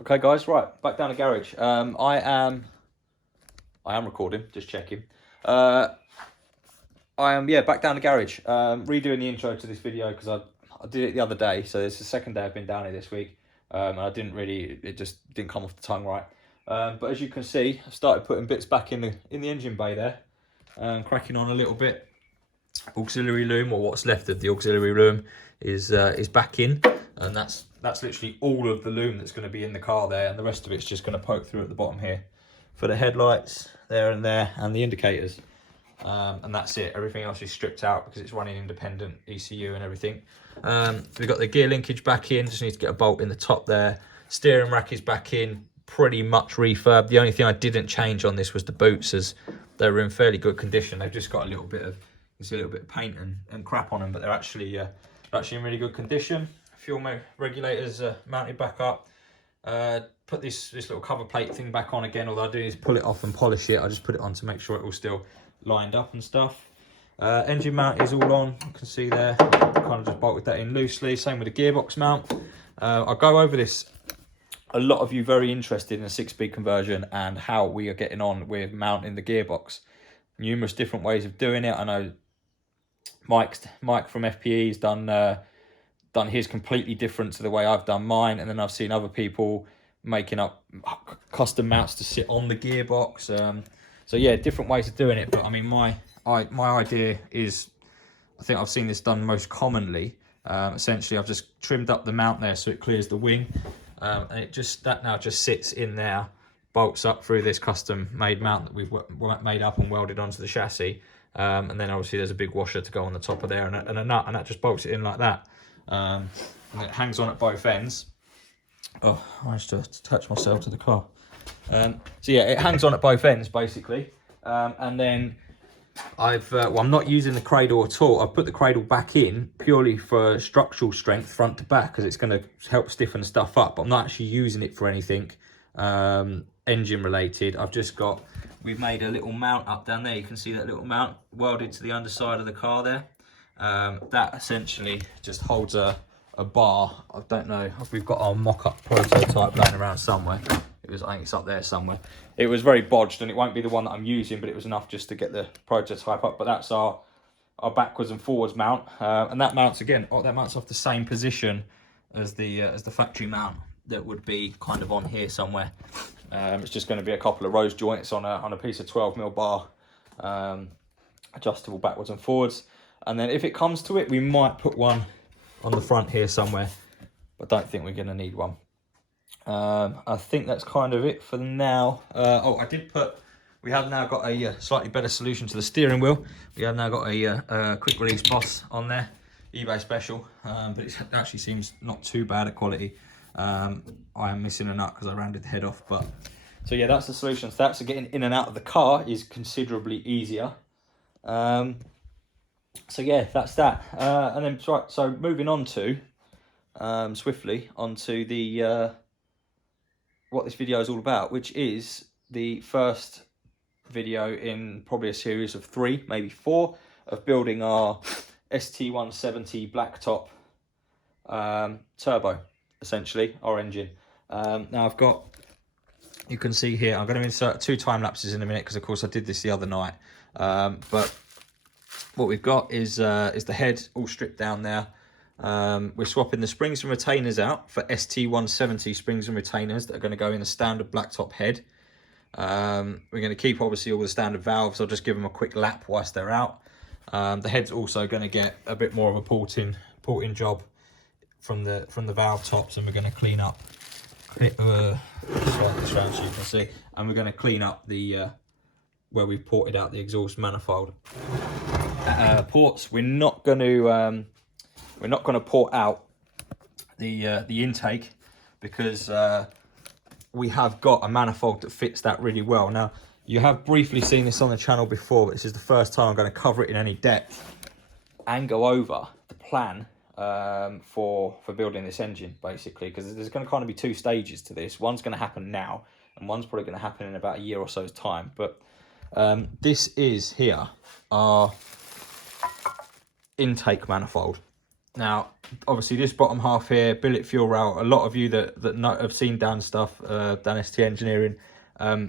Okay, guys, right, back down the garage. I am recording, just checking. I am, yeah, back down the garage. Redoing the intro to this video because I did it the other day, so it's the second day I've been down here this week, and I didn't really, it just didn't come off the tongue right. But as you can see, I've started putting bits back in the engine bay there, cracking on a little bit. Auxiliary loom, or what's left of the auxiliary loom, is back in, and that's literally all of the loom that's going to be in the car there, and the rest of it's just going to poke through at the bottom here for the headlights there and there, and the indicators, and that's it. Everything else is stripped out because it's running independent ECU and everything. We've got the gear linkage back in, just need to get a bolt in the top there. Steering rack is back in, pretty much refurb. The only thing I didn't change on this was the boots, as they were in fairly good condition. They've just got a little bit of, you see a little bit of paint and crap on them, but they're actually in really good condition. Fuel regulators mounted back up. Put this little cover plate thing back on again. All I do is pull it off and polish it. I just put it on to make sure it all still lined up and stuff. Engine mount is all on. You can see there. Kind of just bolted that in loosely. Same with the gearbox mount. I'll go over this. A lot of you very interested in a 6-speed conversion and how we are getting on with mounting the gearbox. Numerous different ways of doing it. I know Mike from FPE has done his completely different to the way I've done mine, and then I've seen other people making up custom mounts to sit on the gearbox. So yeah, different ways of doing it. But I mean, my idea is, I think I've seen this done most commonly. Essentially, I've just trimmed up the mount there so it clears the wing, and that now just sits in there, bolts up through this custom made mount that we've made up and welded onto the chassis. And then obviously there's a big washer to go on the top of there, and a nut, and that just bolts it in like that. And it hangs on at both ends. Oh, I managed to attach myself to the car. So yeah, it hangs on at both ends basically. And then I'm not using the cradle at all. I've put the cradle back in purely for structural strength front to back, because it's going to help stiffen stuff up. But I'm not actually using it for anything engine related. We've made a little mount up down there. You can see that little mount welded to the underside of the car there. That essentially just holds a bar. I don't know if we've got our mock-up prototype laying around somewhere. I think it's up there somewhere. It was very bodged, and it won't be the one that I'm using, but it was enough just to get the prototype up. But that's our backwards and forwards mount, and that mounts again. That mounts off the same position as the factory mount that would be kind of on here somewhere. It's just going to be a couple of rose joints on a piece of 12mm bar, adjustable backwards and forwards. And then if it comes to it, we might put one on the front here somewhere, but I don't think we're going to need one. I think that's kind of it for now. We have now got a slightly better solution to the steering wheel. We have now got a quick release boss on there, eBay special, but it actually seems not too bad at quality. I am missing a nut because I rounded the head off, but so yeah, that's the solution to that. So getting in and out of the car is considerably easier. So yeah, that's that. And then right, so moving on to swiftly onto the what this video is all about, which is the first video in probably a series of 3, maybe 4, of building our ST170 blacktop turbo, essentially our engine. Now you can see here, I'm going to insert 2 time lapses in a minute because of course I did this the other night. But what we've got is the head all stripped down there. We're swapping the springs and retainers out for ST170 springs and retainers that are going to go in the standard blacktop head. We're going to keep obviously all the standard valves. I'll just give them a quick lap whilst they're out. The head's also going to get a bit more of a porting job from the valve tops, and we're going to clean up this round so you can see, and we're going to clean up the where we've ported out the exhaust manifold ports. We're not going to port out the intake because we have got a manifold that fits that really well. Now, you have briefly seen this on the channel before, but this is the first time I'm going to cover it in any depth and go over the plan for building this engine, basically, because there's going to kind of be 2 stages to this. One's going to happen now, and one's probably going to happen in about a year or so's time. But this is here our intake manifold. Now, obviously, this bottom half here, billet fuel rail. A lot of you that have seen Dan's stuff, DanSTengeneering,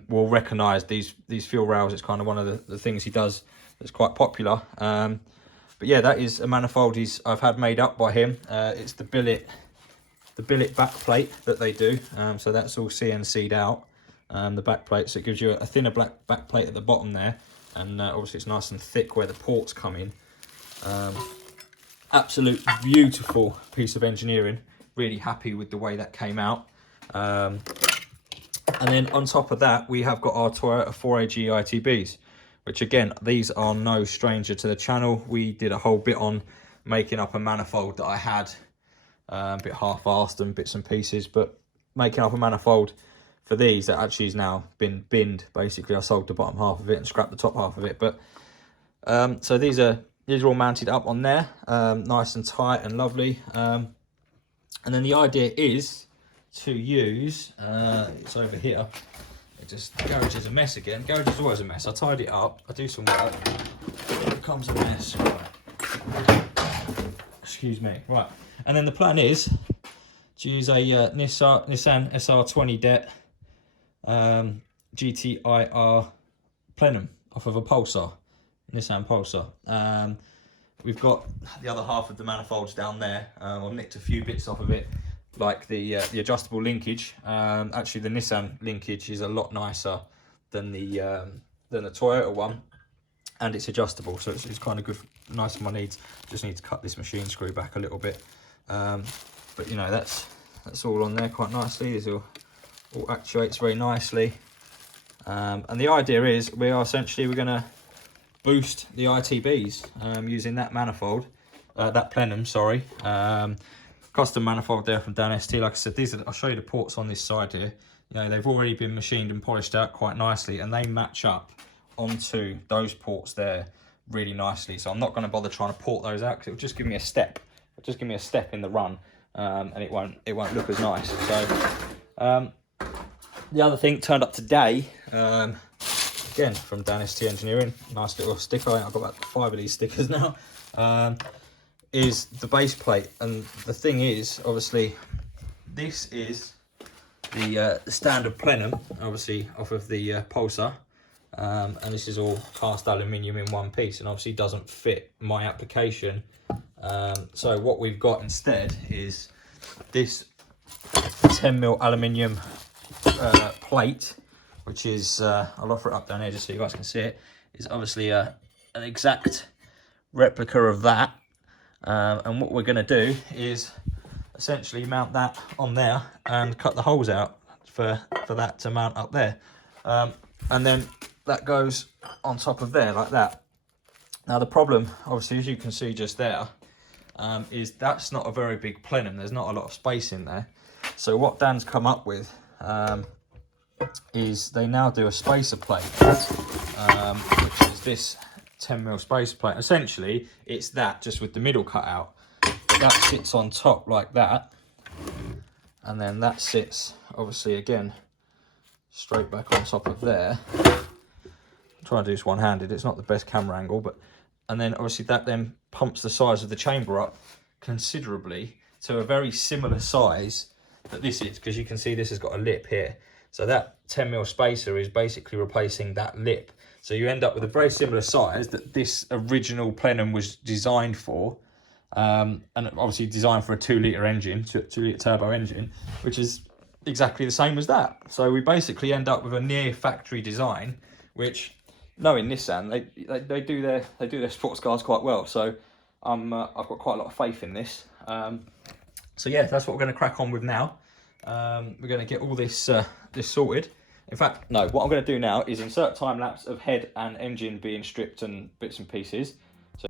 will recognise these fuel rails. It's kind of one of the things he does that's quite popular. But yeah, that is a manifold I've had made up by him. It's the billet back plate that they do. So that's all CNC'd out. The back plate, so it gives you a thinner black back plate at the bottom there, and obviously it's nice and thick where the ports come in. Absolute beautiful piece of engineering. Really happy with the way that came out. And then on top of that, we have got our Toyota 4AG ITBs, which again, these are no stranger to the channel. We did a whole bit on making up a manifold that I had, a bit half-assed and bits and pieces, but making up a manifold for these that actually has now been binned. Basically, I sold the bottom half of it and scrapped the top half of it. But so these are all mounted up on there, nice and tight and lovely. And then the idea is to use, it's over here. Garage is a mess again. Garage is always a mess. I tidy it up, I do some work, it becomes a mess. Right. Excuse me. Right, and then the plan is to use a Nissan SR20 GTIR plenum off of a Pulsar, Nissan Pulsar. We've got the other half of the manifolds down there. I've nicked a few bits off of it, like the adjustable linkage. Actually, the Nissan linkage is a lot nicer than the Toyota one, and it's adjustable, so it's kind of good, nice for my needs. Just need to cut this machine screw back a little bit, but you know, that's all on there quite nicely. This all actuates very nicely, and the idea is we're going to boost the ITBs using that manifold, that plenum, sorry. Custom manifold there from DanST. Like I said, I'll show you the ports on this side here. You know, they've already been machined and polished out quite nicely, and they match up onto those ports there really nicely. So I'm not going to bother trying to port those out, because it'll just give me a step. It'll just give me a step in the run, and it won't look as nice. So the other thing turned up today, again from DanSTengeneering, nice little sticker. I've got about 5 of these stickers now. Is the base plate, and the thing is, obviously, this is the standard plenum, obviously off of the Pulsar, and this is all cast aluminium in one piece, and obviously doesn't fit my application. So what we've got instead is this 10mm aluminium plate, which is I'll offer it up down here just so you guys can see it. Is obviously an exact replica of that. And what we're going to do is essentially mount that on there and cut the holes out for that to mount up there. And then that goes on top of there like that. Now the problem, obviously, as you can see just there, is that's not a very big plenum. There's not a lot of space in there. So what Dan's come up with is they now do a spacer plate, which is this 10mm spacer plate. Essentially, it's that, just with the middle cut out. That sits on top like that, and then that sits, obviously, again, straight back on top of there. I'm trying to do this one-handed. It's not the best camera angle, but, and then obviously that then pumps the size of the chamber up considerably to a very similar size that this is, because you can see this has got a lip here. So that 10mm spacer is basically replacing that lip. So you end up with a very similar size that this original plenum was designed for, and obviously designed for a 2-litre engine, 2-litre turbo engine, which is exactly the same as that. So we basically end up with a near factory design, which, knowing Nissan, they do their sports cars quite well. So I've got quite a lot of faith in this. So yeah, that's what we're going to crack on with now. We're going to get all this this sorted. In fact, no, what I'm going to do now is insert time lapse of head and engine being stripped and bits and pieces. So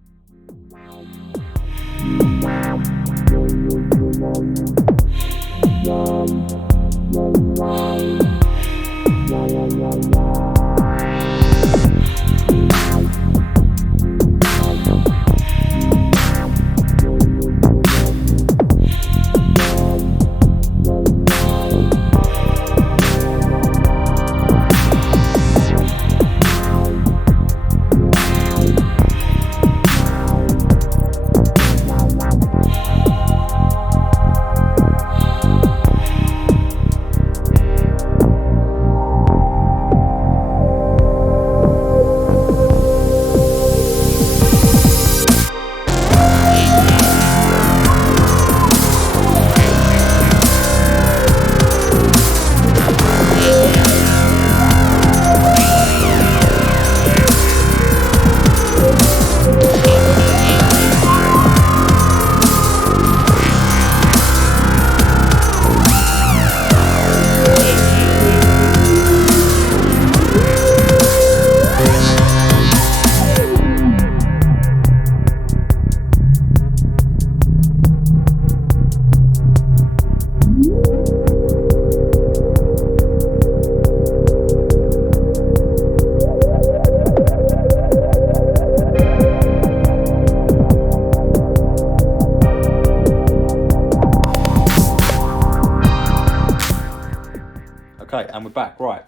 Okay, and we're back. Right,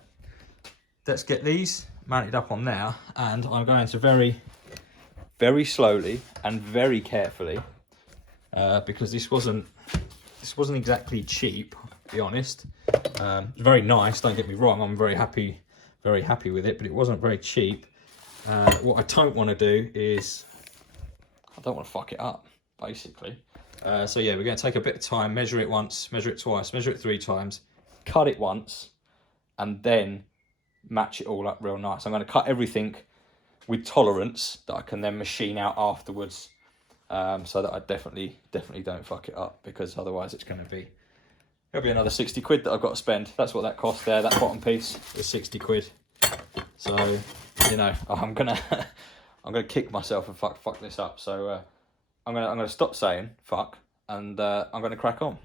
let's get these mounted up on there, and I'm going to very slowly and very carefully, because this wasn't exactly cheap, to be honest. Very nice, don't get me wrong, I'm very happy with it, but it wasn't very cheap. What I don't want to do is, I don't want to fuck it up, basically. So yeah, we're going to take a bit of time, measure it once, measure it twice, measure it 3 times, cut it once, and then match it all up real nice. I'm going to cut everything with tolerance that I can then machine out afterwards, so that I definitely don't fuck it up, because otherwise it'll be another 60 quid that I've got to spend. That's what that cost there. That bottom piece is 60 quid. So, you know, I'm gonna kick myself and fuck this up. So I'm gonna stop saying fuck, and I'm gonna crack on.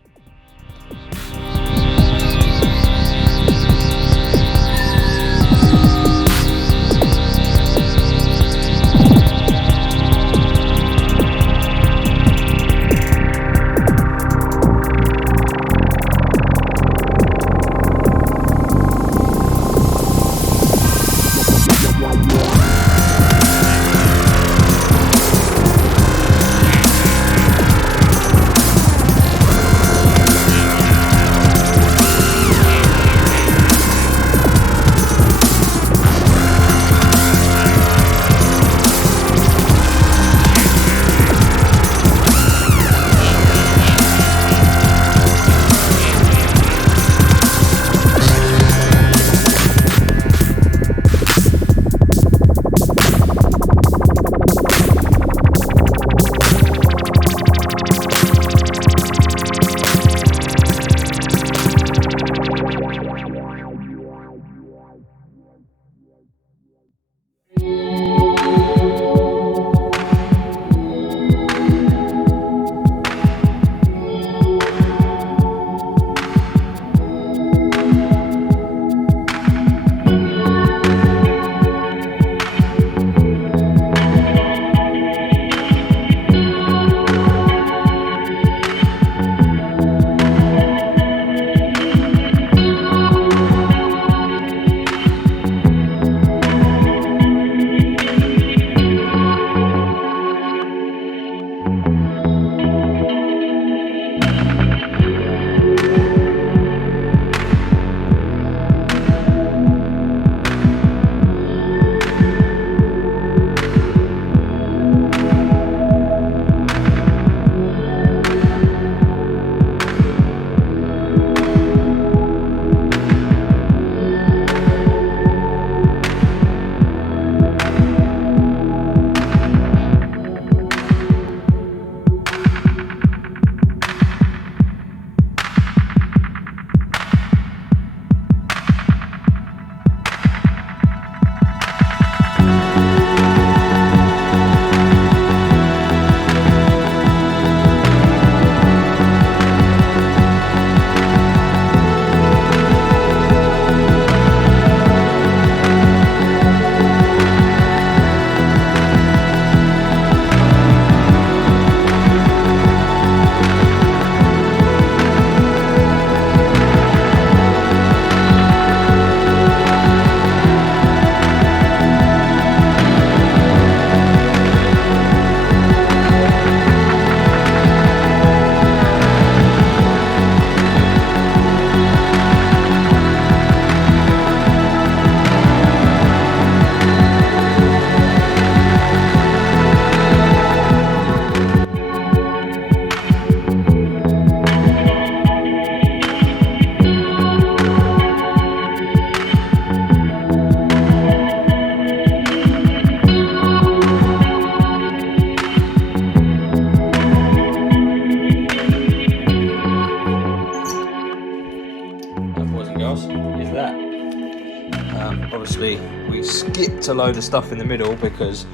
Obviously we skipped a load of stuff in the middle because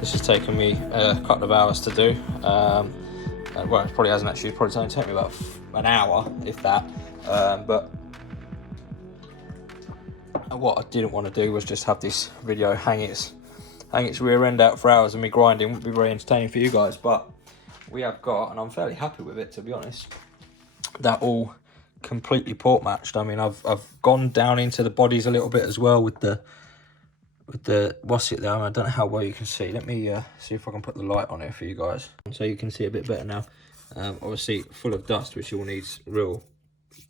this has taken me a couple of hours to do. Well, it probably hasn't actually, it's probably only taken me about an hour, if that. But what I didn't want to do was just have this video hang its rear end out for hours and me grinding. Wouldn't be very entertaining for you guys, but we have got, and I'm fairly happy with it, to be honest, that all completely port matched. I mean, I've gone down into the bodies a little bit as well with the what's it there. I don't know how well you can see. Let me see if I can put the light on it for you guys, so you can see a bit better now. Obviously full of dust, which all needs real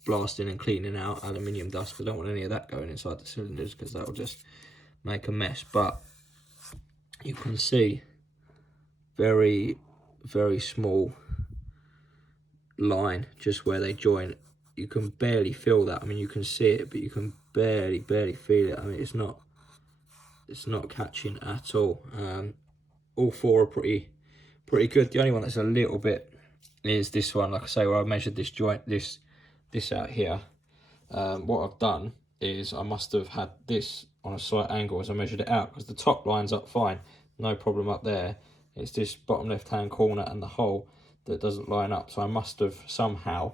blasting and cleaning out. Aluminium dust, because I don't want any of that going inside the cylinders, because that will just make a mess. But you can see very, very small line just where they join. You can barely feel that. I mean, you can see it, but you can barely feel it. I mean, it's not catching at all. All four are pretty good. The only one that's a little bit is this one. Like I say, where I measured this joint, this out here. What I've done is I must have had this on a slight angle as I measured it out, because the top lines up fine, no problem up there. It's this bottom left hand corner and the hole that doesn't line up. So I must have somehow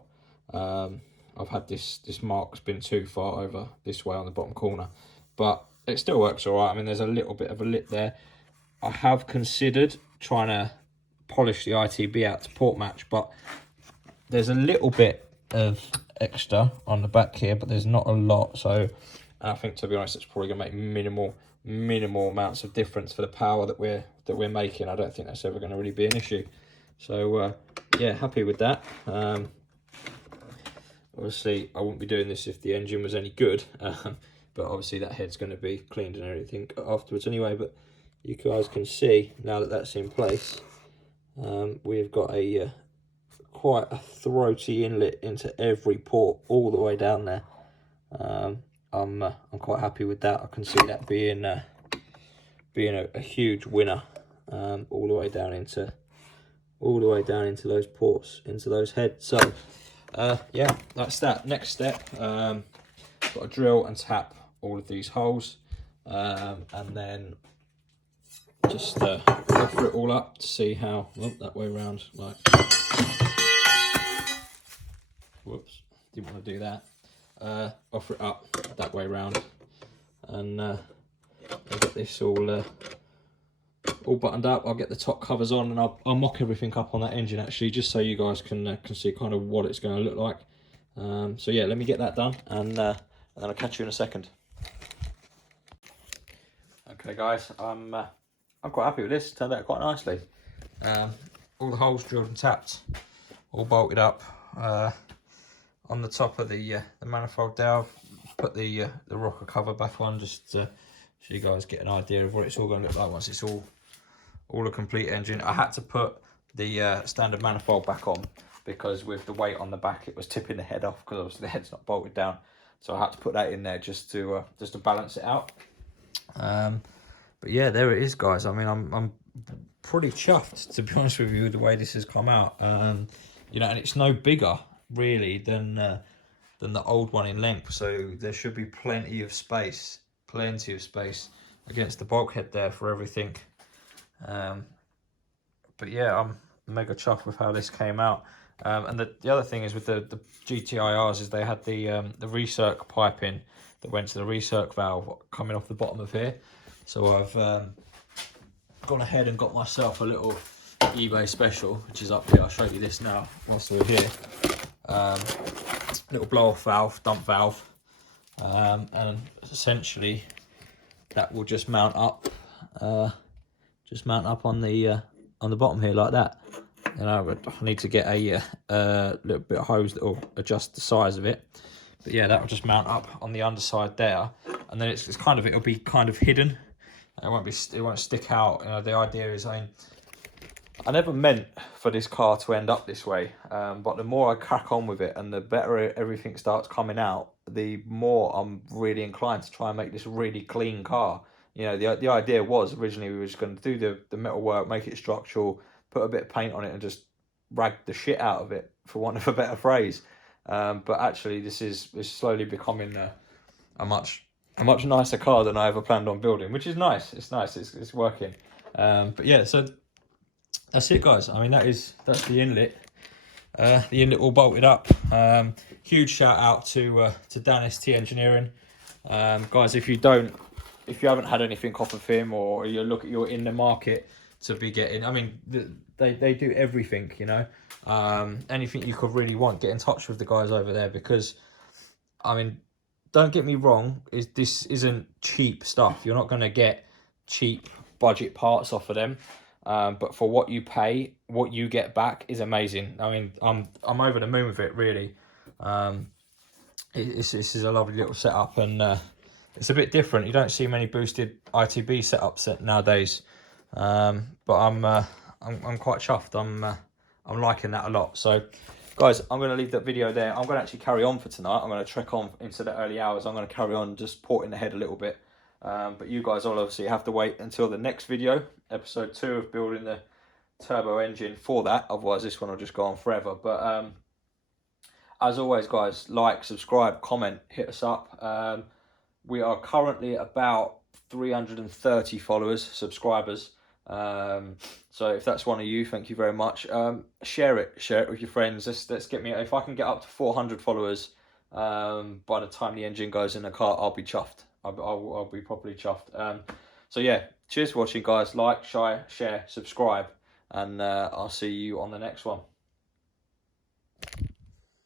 I've had this mark's been too far over this way on the bottom corner, but it still works all right. I mean, there's a little bit of a lip there. I have considered trying to polish the ITB out to port match, but there's a little bit of extra on the back here, but there's not a lot. So I think, to be honest, it's probably gonna make minimal amounts of difference for the power that we're making. I don't think that's ever going to really be an issue. So yeah, happy with that. Obviously I wouldn't be doing this if the engine was any good, but obviously that head's going to be cleaned and everything afterwards anyway. But you guys can see now that that's in place, we've got a quite a throaty inlet into every port all the way down there. I'm quite happy with that. I can see that being a huge winner, all the way down into those ports, into those heads. So yeah, that's that. Next step, got to drill and tap all of these holes, and then just offer it all up to see how, well, that way around, like, whoops, didn't want to do that. Offer it up that way around, and I'll get this all buttoned up. I'll get the top covers on, and I'll mock everything up on that engine actually, just so you guys can see kind of what it's going to look like. So yeah, let me get that done, and then I'll catch you in a second. Okay guys, I'm quite happy with this. Turned out quite nicely. All the holes drilled and tapped, all bolted up. On the top of the manifold there, put the rocker cover back on, just so you guys get an idea of what it's all going to look like once it's all a complete engine. I had to put the standard manifold back on, because with the weight on the back it was tipping the head off, because obviously the head's not bolted down. So I had to put that in there just to balance it out. But yeah, there it is, guys. I mean, I'm pretty chuffed, to be honest with you, with the way this has come out. You know, and it's no bigger really than the old one in length, so there should be plenty of space against the bulkhead there for everything. But yeah, I'm mega chuffed with how this came out. And the other thing is with the GTIRs is they had the recirc piping that went to the recirc valve coming off the bottom of here. So I've gone ahead and got myself a little eBay special, which is up here. I'll show you this now whilst we're here. Little blow off valve, dump valve, and essentially that will just mount up on the bottom here like that. And I need to get a little bit of hose that will adjust the size of it. But yeah, that will just mount up on the underside there, and then it'll be kind of hidden. It won't stick out. You know, the idea is, I never meant for this car to end up this way, but the more I crack on with it and the better everything starts coming out, the more I'm really inclined to try and make this a really clean car. You know, the idea was originally we were just going to do the metal work, make it structural, put a bit of paint on it, and just rag the shit out of it, for want of a better phrase. But actually, this is slowly becoming a much nicer car than I ever planned on building, which is nice. It's nice. It's working. But yeah, so that's it, guys. I mean, that's the inlet. The inlet all bolted up. Huge shout out to DanSTengeneering. Guys, if you haven't had anything off of him, or you're in the market to be getting, I mean, they do everything, you know. Anything you could really want, get in touch with the guys over there, because I mean, don't get me wrong, this isn't cheap stuff. You're not going to get cheap budget parts off of them, but for what you pay, what you get back is amazing. I mean, I'm over the moon with it, really. This is a lovely little setup, and it's a bit different. You don't see many boosted ITB setups nowadays, but I'm quite chuffed. I'm liking that a lot. So guys, I'm going to leave that video there. I'm going to actually carry on for tonight. I'm going to trek on into the early hours. I'm going to carry on just porting ahead a little bit, but you guys will obviously have to wait until the next video, episode 2 of building the turbo engine, for that. Otherwise this one will just go on forever. But as always, guys, like, subscribe, comment, hit us up. We are currently about 330 followers, subscribers. So if that's one of you, thank you very much. Share it with your friends. Let's get me, if I can get up to 400 followers by the time the engine goes in the car, I'll be chuffed. I'll be properly chuffed. So yeah, cheers for watching, guys. Like, share, subscribe, and I'll see you on the next one.